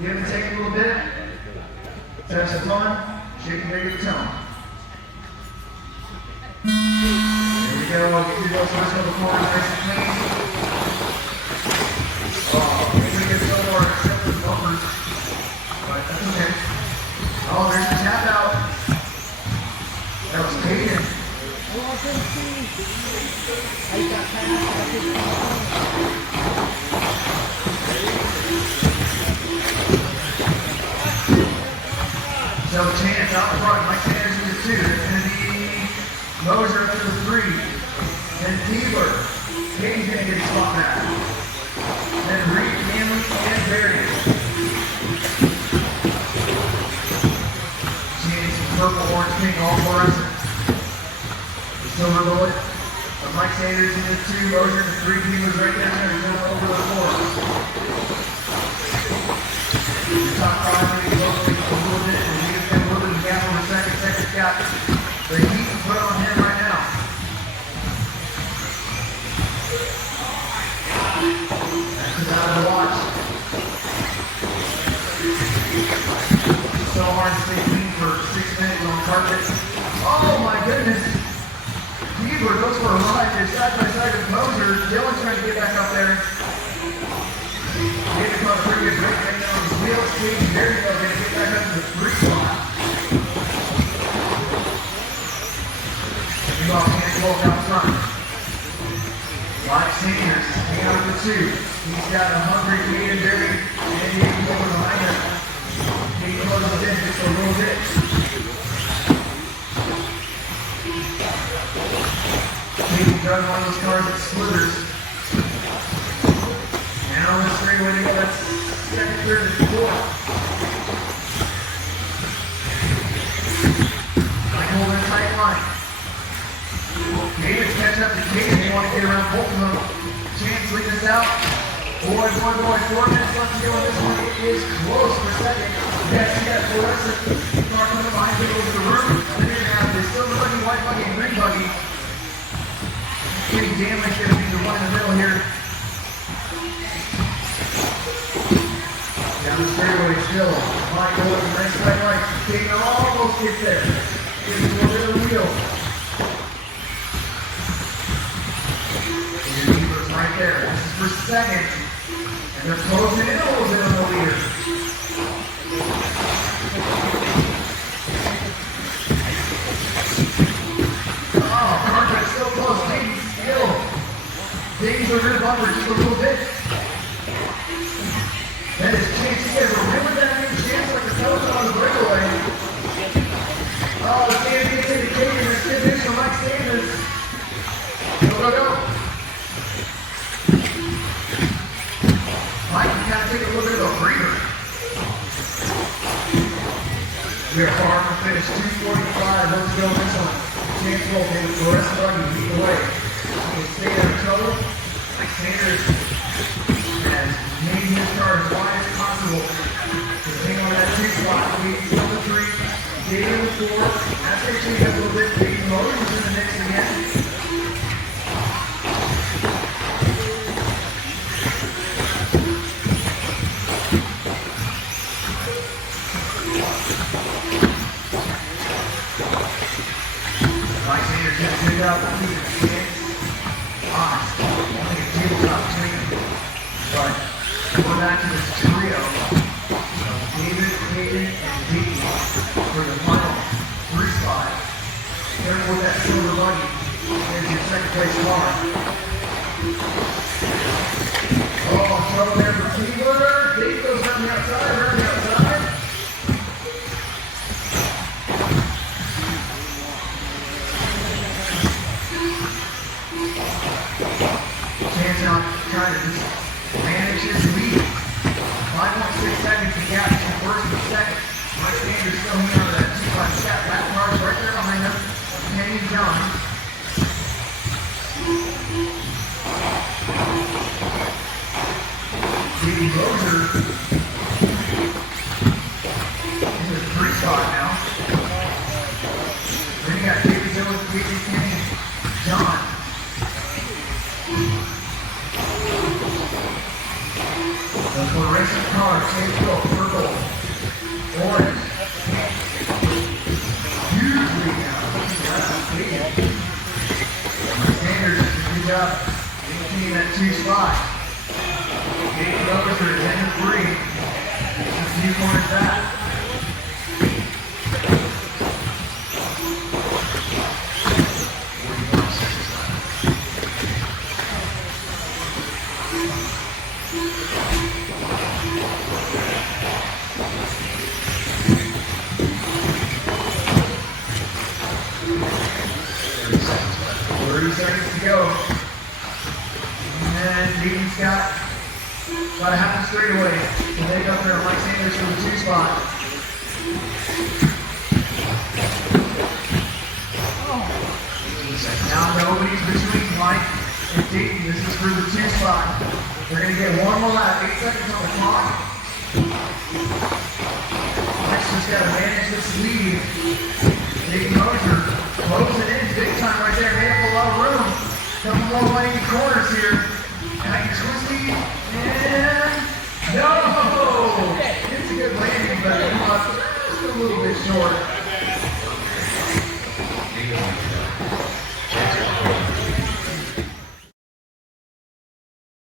Give and take a little bit. Touch the fun. Shake and make the tone. Here we go. Get through those first couple corners nice and clean. Oh, maybe we get some more except for the bumpers. But that's okay. Oh, there's the tap out. That was Peyton. So Chance out front, Mike Sanders in the 2, it's going to be Moser to the 3, then Diebler, Peyton's going to get his spot back, then Reed, Hanley, and Darius. Chance, purple, orange, pink, all fluorescent. The silver bullet of Mike Sanders in the 2, Moser in the 3, Diebler's right down there, he's going over the 4. The top 5 maybe locally a little bit, and he gets a little bit of gap on the second. Second's got the heat to put on him right now. That's about to watch. So hard to stay clean for 6 minutes on carpet. Oh my goodness! Diebler goes for a ride. They're side by side with Moser. Dylan's trying to get back up there. David caught a pretty good break right now on his wheels. Cage, there you go, going to get back up to the 3 spot. You all can't walk out front. Mike Sanders, hanging out with the 2. He's got a hungry Caden Berry and David over behind him. Caden closes in just a little bit. Caden driving one of those cars that slithers. And on the straightaway to go, that's second, third, and 4th. Like holding a tight line. David's catching up to Caden. They want to get around both of them. Chance leading us out. Boy, 4 minutes left to go on this one. It is close for second. Yes, you got fluorescent car coming behind it over the roof. And then you're going to have the silver buggy, white buggy, and green buggy. Getting damaged, going to be the one in the middle here. Down the straightaway still. Mike goes nice right. Caden almost gets there. Gives a little bit of wheel. And Diebler's right there. This is for second. And they're closing in a little bit on the leader. Oh, Cartwright's so close. Caden's still digging the rear bumper just a little bit. That is Chance. You guys remember that name, Chance, like the telephone on the breakaway. Oh, the Caden gets into Caden. There's good news from Mike Sanders. Go. Mike can kind of take a little bit of a breather. We are far from finish. 2:45. Let's go this one. Chance Goldman for the rest of the run. Lead the way. He can stay out of trouble. Mike Sanders has made his car as wide as possible. To hang on that 2 spot. Leading from the 3. David in the 4. That's going to change up a little bit. David Motors is in the mix again. Mike Sanders gets a good out. Honest. Only a tabletop between them. But we're back to this trio of David, Caden, and Dee for the final 3 spot. Careful with that silver buggy. There's your second place car. Oh, trouble there for Diebler. Dee goes around the outside, Chance out trying to just manage his lead. 5.6 seconds to gap between first and second. Mike Sanders still hanging on to that 2-5 gap. That car's right there behind him. Kenny John. Davey Moser in the 3 spot now. Then you got Davey Dillon, Davey Kenny, John. The fluorescent color, Sanders purple, orange. Huge lead now. Sanders, good job. Maintaining that 2 spot. Getting over to 10-3. A few corners back. Seconds to go. And Deaton's got about a half a straightaway to make up there on Mike Sanders for the 2 spot. Now nobody's between Mike and Deaton. This is for the 2 spot. They're going to get one more lap. 8 seconds on the clock. Mike's just got to manage this lead. Deaton Mosier closing in big time right there. Made up a lot of room. Couple more winding corners here. Nice and twisty. And no! It's a good landing, but just a little bit short.